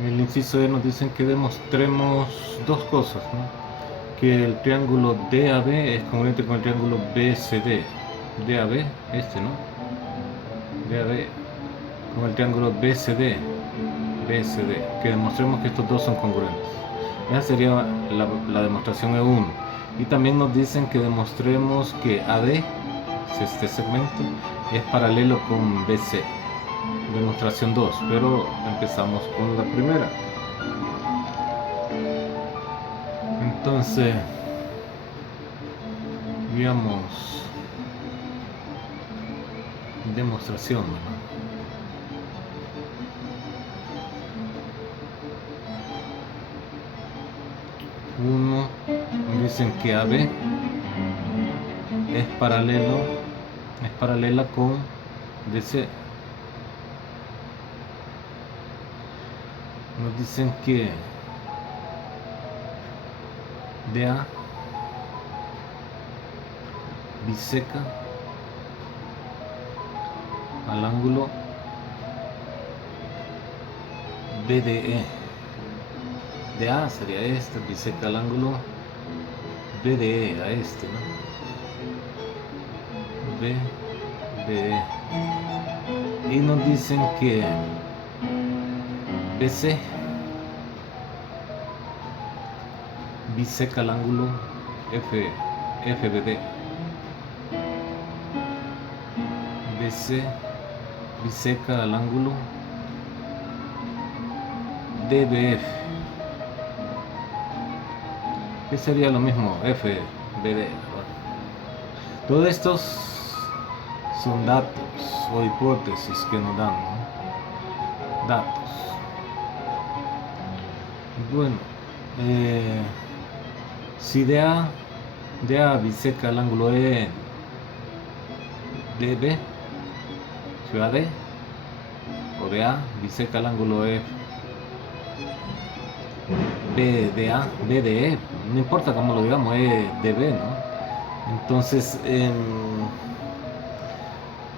En el inciso E nos dicen que demostremos dos cosas, ¿no? Que el triángulo DAB es congruente con el triángulo BCD. DAB, este, ¿no? DAB con el triángulo BCD. BCD. Que demostremos que estos dos son congruentes. Esa sería la demostración E1. Y también nos dicen que demostremos que AD, este segmento, es paralelo con BC. Demostración 2, pero empezamos con la primera. Entonces, digamos, demostración, ¿no? Uno, dicen que AB es paralela con DC. Nos dicen que DA biseca al ángulo BDE. DA sería este, biseca al ángulo BDE, a este, ¿no? BDE. Y nos dicen que BC biseca el ángulo FBD. BC biseca el ángulo DBF, que sería lo mismo FBD. Todos estos son datos o hipótesis que nos dan, ¿no? Datos. Bueno, si DA biseca el ángulo EDB, si AD o DA biseca el ángulo BDE, no importa cómo lo digamos, EDB, ¿no? Entonces,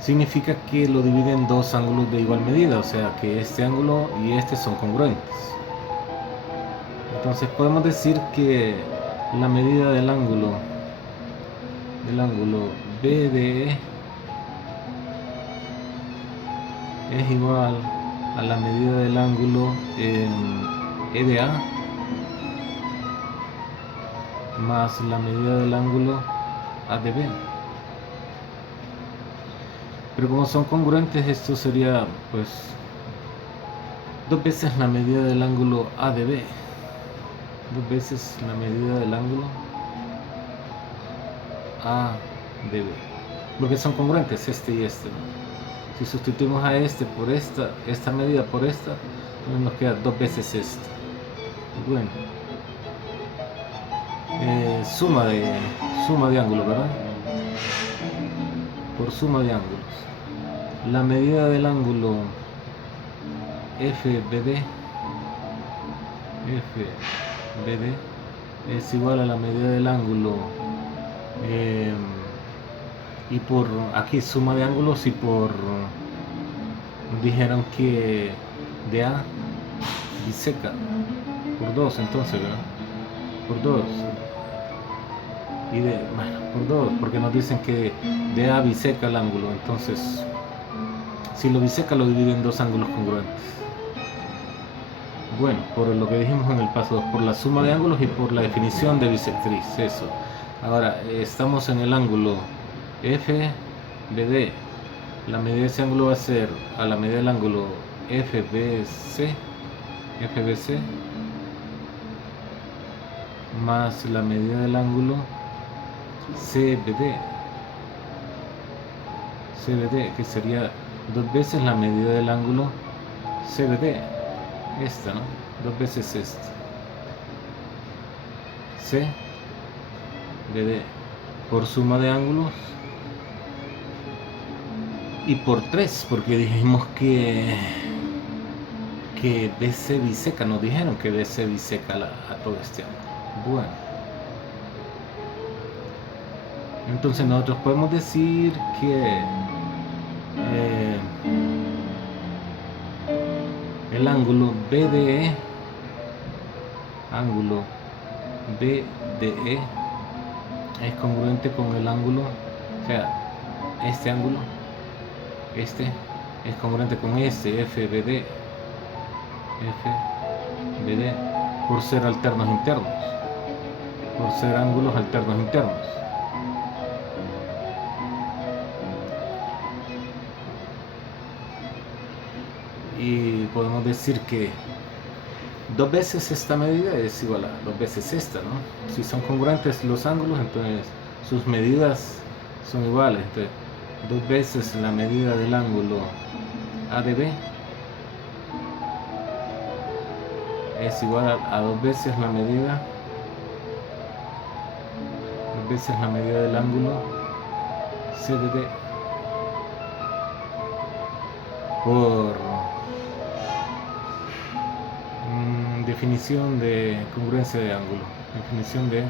significa que lo divide en dos ángulos de igual medida, o sea que este ángulo y este son congruentes. Entonces podemos decir que la medida del ángulo BDE es igual a la medida del ángulo EDA más la medida del ángulo ADB. Pero como son congruentes, esto sería pues dos veces la medida del ángulo ADB. Dos veces la medida del ángulo ADB. Porque son congruentes este y este, ¿no? Si sustituimos a este por esta medida por esta, nos queda dos veces este. Bueno, suma de ángulos, ¿verdad? Por suma de ángulos. La medida del ángulo FBD es igual a la medida del ángulo y por aquí suma de ángulos y por dijeron que DA biseca por 2 entonces, ¿verdad? Por 2 y bueno, por 2 porque nos dicen que DA biseca el ángulo, entonces si lo biseca lo divide en dos ángulos congruentes. Bueno, por lo que dijimos en el paso 2, por la suma de ángulos y por la definición de bisectriz, eso. Ahora, estamos en el ángulo FBD. La medida de ese ángulo va a ser a la medida del ángulo FBC más la medida del ángulo CBD, que sería dos veces la medida del ángulo CBD, esta, ¿no? Dos veces esta. CBD por suma de ángulos y por 3, porque dijimos que BC biseca, nos dijeron que BC biseca a todo este ángulo. Bueno, entonces nosotros podemos decir que el ángulo BDE, ángulo BDE es congruente con el ángulo, o sea, este ángulo, este es congruente con este FBD, por ser alternos internos, por ser ángulos alternos internos. Y podemos decir que 2 veces esta medida es igual a 2 veces esta, ¿no? Si son congruentes los ángulos, entonces sus medidas son iguales. Entonces, 2 veces la medida del ángulo ADB es igual a 2 veces la medida, 2 veces la medida del ángulo CBD por definición de congruencia de ángulo. Definición de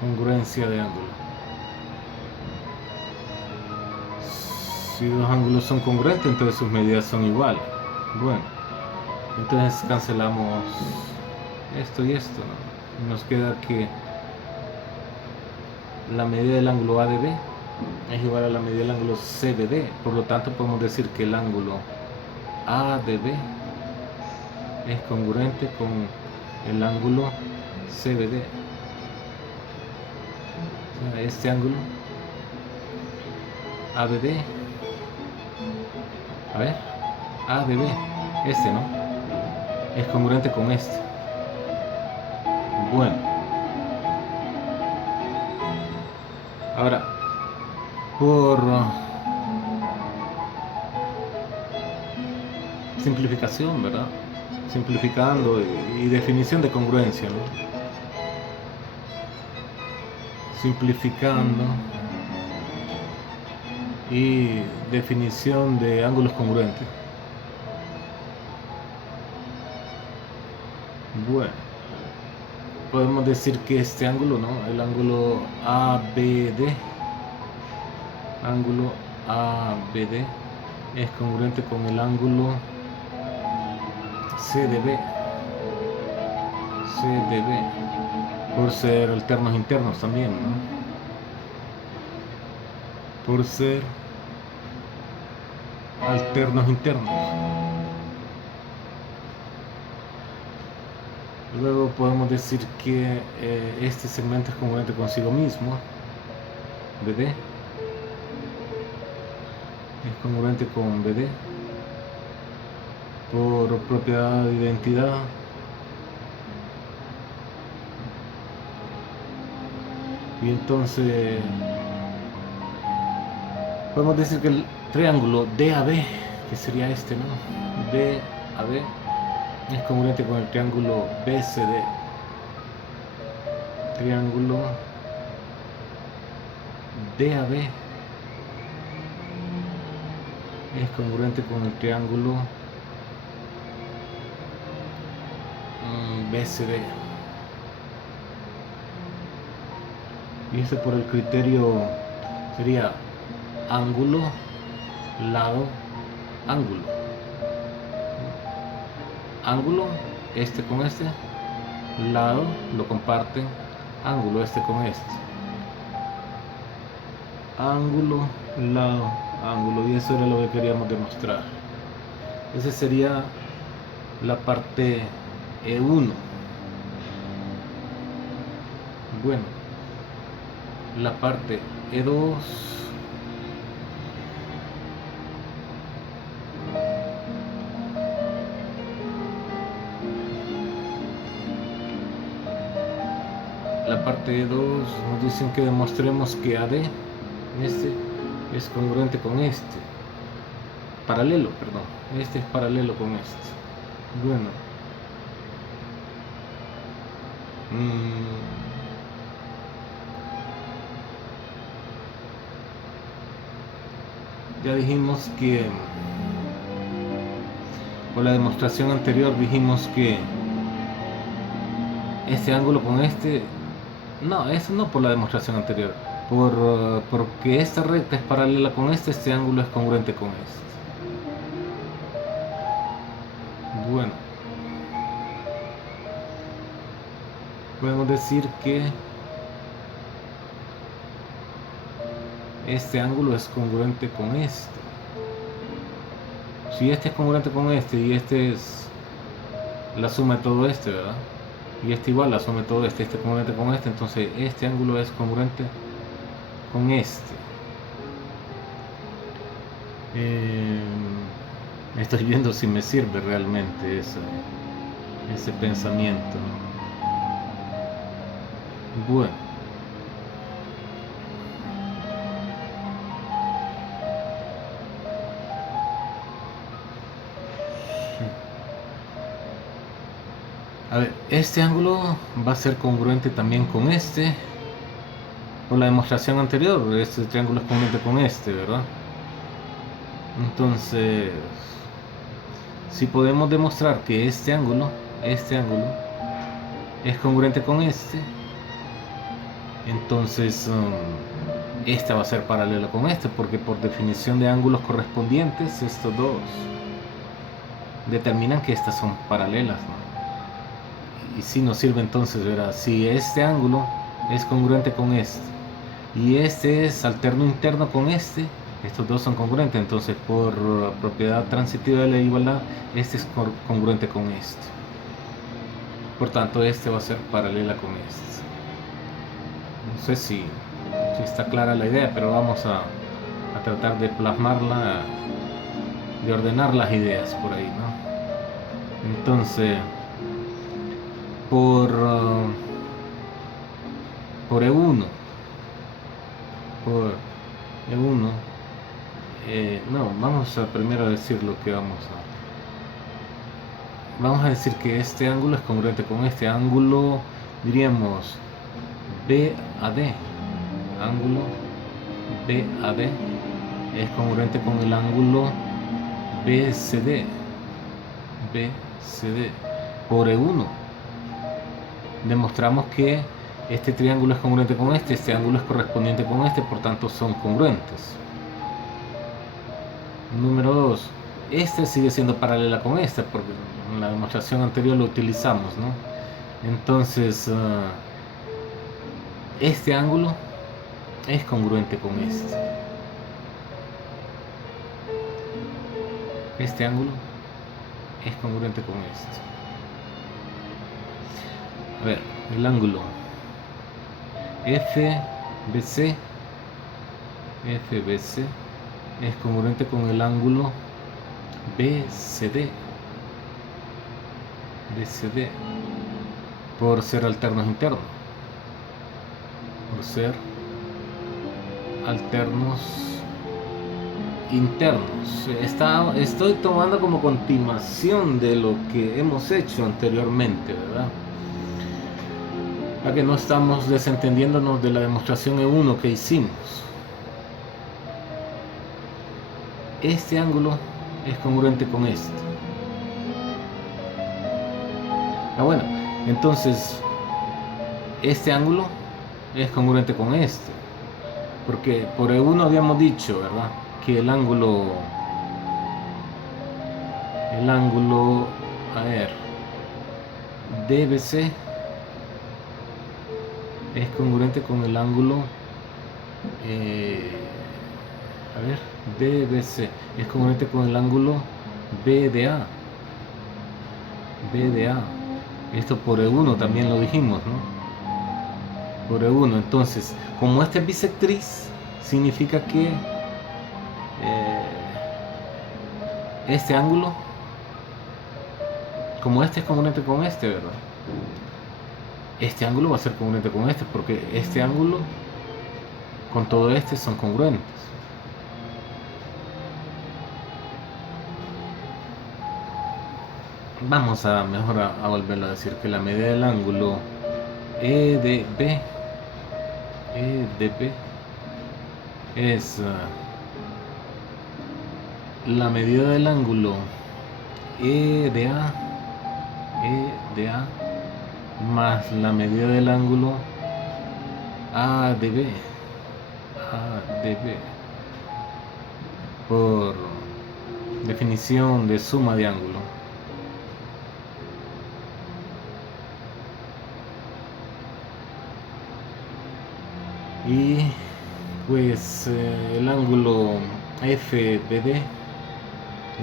congruencia de ángulo. Si dos ángulos son congruentes, entonces sus medidas son iguales. Bueno, entonces cancelamos esto y esto, ¿no? Nos queda que la medida del ángulo ADB es igual a la medida del ángulo CBD. Por lo tanto, podemos decir que el ángulo ADB es congruente con el ángulo CBD. O sea, este ángulo ABD, a ver, ADB, este, ¿no? Es congruente con este. Bueno, ahora, por simplificación, ¿verdad? Simplificando y definición de congruencia, ¿no? Simplificando y definición de ángulos congruentes. Bueno, podemos decir que este ángulo, ¿no? El ángulo ABD, ángulo ABD es congruente con el ángulo CDB, por ser alternos internos también, ¿no? Por ser alternos internos. Luego podemos decir que este segmento es congruente consigo mismo, BD es congruente con BD por propiedad de identidad. Y entonces podemos decir que el triángulo DAB, que sería este, ¿no? DAB es congruente con el triángulo BCD. Triángulo DAB es congruente con el triángulo BCD. Y este por el criterio sería ángulo, lado, ángulo. Ángulo, este con este, lado lo comparten, ángulo este con este. Ángulo, lado, ángulo, y eso era lo que queríamos demostrar. Esa sería la parte E1. Bueno, la parte E2 nos dicen que demostremos que AD, este, es congruente con este, paralelo, perdón, este es paralelo con este. Bueno, ya dijimos que por la demostración anterior dijimos que este ángulo con este, no, eso no por la demostración anterior, porque esta recta es paralela con este ángulo es congruente con este. Bueno, podemos decir que este ángulo es congruente con este. Si este es congruente con este y este es la suma de todo este, ¿verdad? Y este igual la suma de todo este, este es congruente con este, entonces este ángulo es congruente con este. Estoy viendo si me sirve realmente ese pensamiento, ¿no? Bueno, a ver, este ángulo va a ser congruente también con este. Por la demostración anterior, este triángulo es congruente con este, ¿verdad? Entonces, si podemos demostrar que este ángulo es congruente con este, entonces esta va a ser paralela con este, porque por definición de ángulos correspondientes, estos dos determinan que estas son paralelas, ¿no? Y si nos sirve entonces, ¿verdad? Si este ángulo es congruente con este y este es alterno interno con este, estos dos son congruentes, entonces por propiedad transitiva de la igualdad, este es congruente con este. Por tanto, este va a ser paralela con este. No sé si está clara la idea, pero vamos a tratar de plasmarla, de ordenar las ideas por ahí, ¿no? Entonces, por E1, por E1, no, vamos a primero decir lo que vamos a decir que este ángulo es congruente con este ángulo, diríamos BAD, ángulo BAD es congruente con el ángulo BCD, por E1 demostramos que este triángulo es congruente con este ángulo es correspondiente con este, por tanto son congruentes. Número 2, este sigue siendo paralela con este, porque en la demostración anterior lo utilizamos, ¿no? Entonces, este ángulo es congruente con este. Este ángulo es congruente con este. A ver, el ángulo FBC es congruente con el ángulo BCD por ser alternos internos, estoy tomando como continuación de lo que hemos hecho anteriormente, ¿verdad? Para que no estamos desentendiéndonos de la demostración E1 que hicimos. Este ángulo es congruente con este. Bueno, entonces este ángulo es congruente con este, porque por E1 habíamos dicho, ¿verdad?, que el ángulo, a ver, DBC es congruente con el ángulo, DBC es congruente con el ángulo BDA. Esto por E1 también lo dijimos, ¿no? Por E1, entonces, como este es bisectriz, significa que este ángulo, como este es congruente con este, ¿verdad?, este ángulo va a ser congruente con este, porque este ángulo con todo este son congruentes. Vamos a mejor a volverlo a decir, que la medida del ángulo EDB es la medida del ángulo EDA más la medida del ángulo ADB por definición de suma de ángulo. Y pues el ángulo FBD,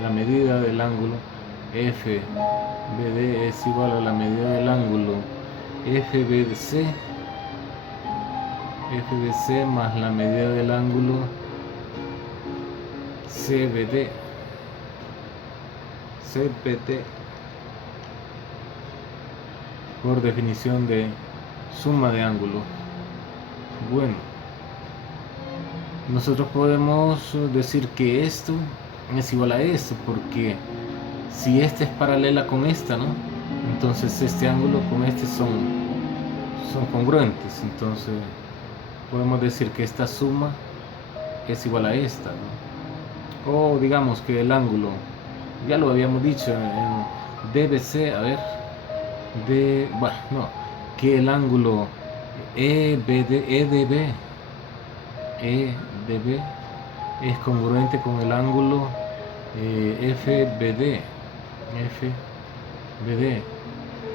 la medida del ángulo FBD es igual a la medida del ángulo FBC más la medida del ángulo CBD por definición de suma de ángulos. Bueno, nosotros podemos decir que esto es igual a esto, porque si esta es paralela con esta, ¿no? Entonces este ángulo con este son congruentes. Entonces podemos decir que esta suma es igual a esta, ¿no? O digamos que el ángulo, ya lo habíamos dicho en DBC, a ver, que el ángulo EDB es congruente con el ángulo FBD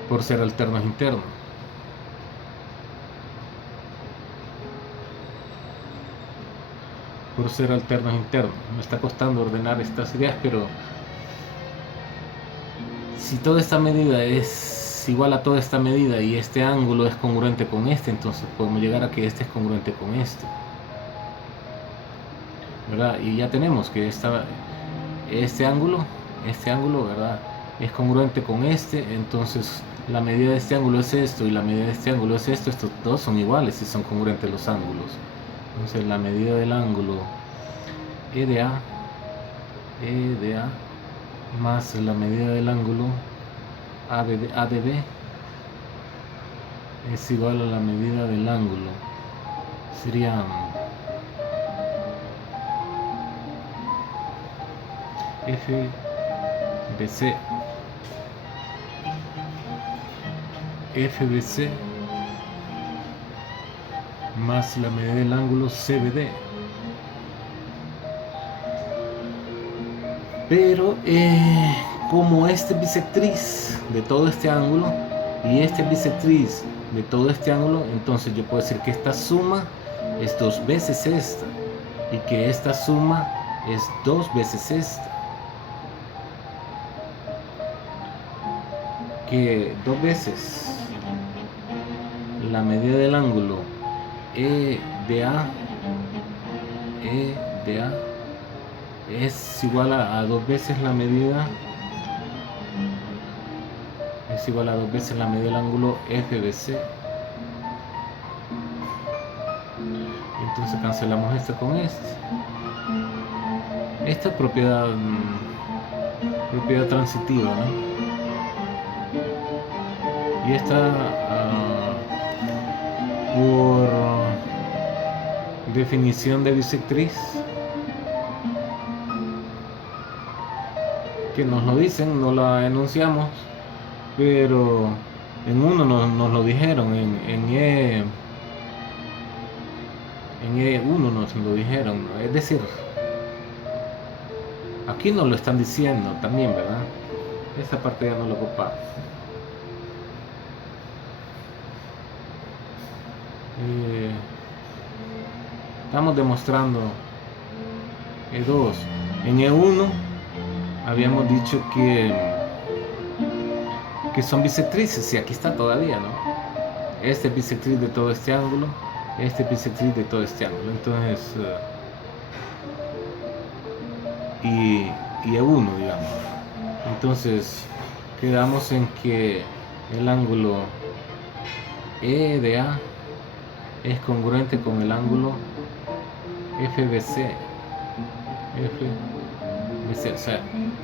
por ser alternos internos. Me está costando ordenar estas ideas, pero si toda esta medida es igual a toda esta medida y este ángulo es congruente con este, entonces podemos llegar a que este es congruente con este, ¿verdad? Y ya tenemos que este ángulo, ¿verdad?, es congruente con este. Entonces la medida de este ángulo es esto y la medida de este ángulo es esto. Estos dos son iguales y son congruentes los ángulos. Entonces la medida del ángulo EDA más la medida del ángulo ADB es igual a la medida del ángulo, sería FBC más la medida del ángulo CBD. Pero como este es bisectriz de todo este ángulo y este es bisectriz de todo este ángulo, entonces yo puedo decir que esta suma es 2 veces esta y que esta suma es 2 veces esta. Que 2 veces la medida del ángulo EDA es igual a 2 veces la medida, del ángulo FBC. Entonces cancelamos esto con este. Esta propiedad transitiva, ¿no? Y esta por definición de bisectriz, que nos lo dicen, no la enunciamos, pero en uno nos lo dijeron, en E1 nos lo dijeron, es decir, aquí nos lo están diciendo también, ¿verdad? Esta parte ya no lo ocupamos. Estamos demostrando E2. En E1 habíamos dicho que son bisectrices, y aquí está todavía, ¿no? Este es bisectriz de todo este ángulo, este es bisectriz de todo este ángulo. Entonces, y E1, digamos. Entonces, quedamos en que el ángulo EDA es congruente con el ángulo FBC, o sea,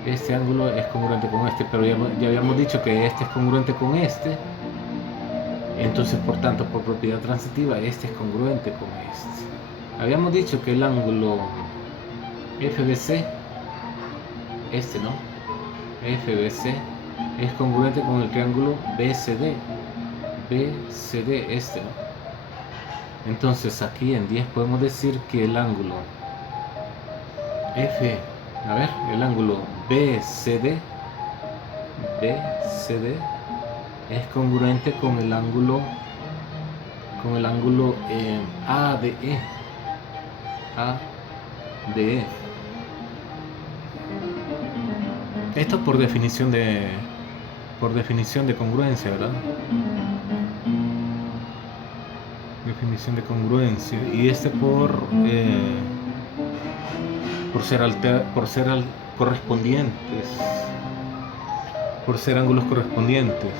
este ángulo es congruente con este, pero ya habíamos dicho que este es congruente con este. Entonces, por tanto, por propiedad transitiva, este es congruente con este. Habíamos dicho que el ángulo FBC, este, ¿no? FBC es congruente con el triángulo BCD, este, ¿no? Entonces aquí en 10 podemos decir que el ángulo el ángulo BCD es congruente con el ángulo con el ángulo ADE. ADE. Esto por definición de congruencia, ¿verdad? Definición de congruencia. Y este por ser correspondientes, por ser ángulos correspondientes.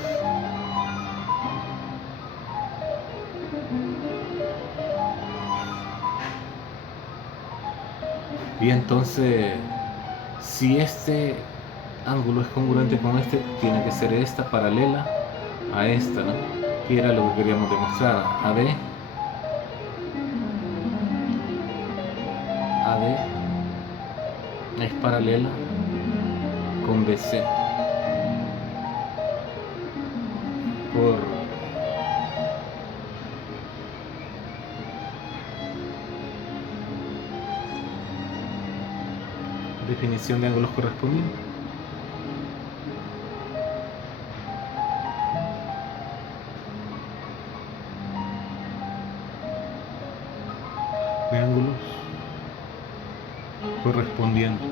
Y entonces, si este ángulo es congruente con este, tiene que ser esta paralela a esta, ¿no? Que era lo que queríamos demostrar. AD es paralela con BC por definición de ángulos correspondientes. De ángulos correspondientes.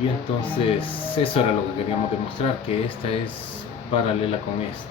Y entonces eso era lo que queríamos demostrar, que esta es paralela con esta.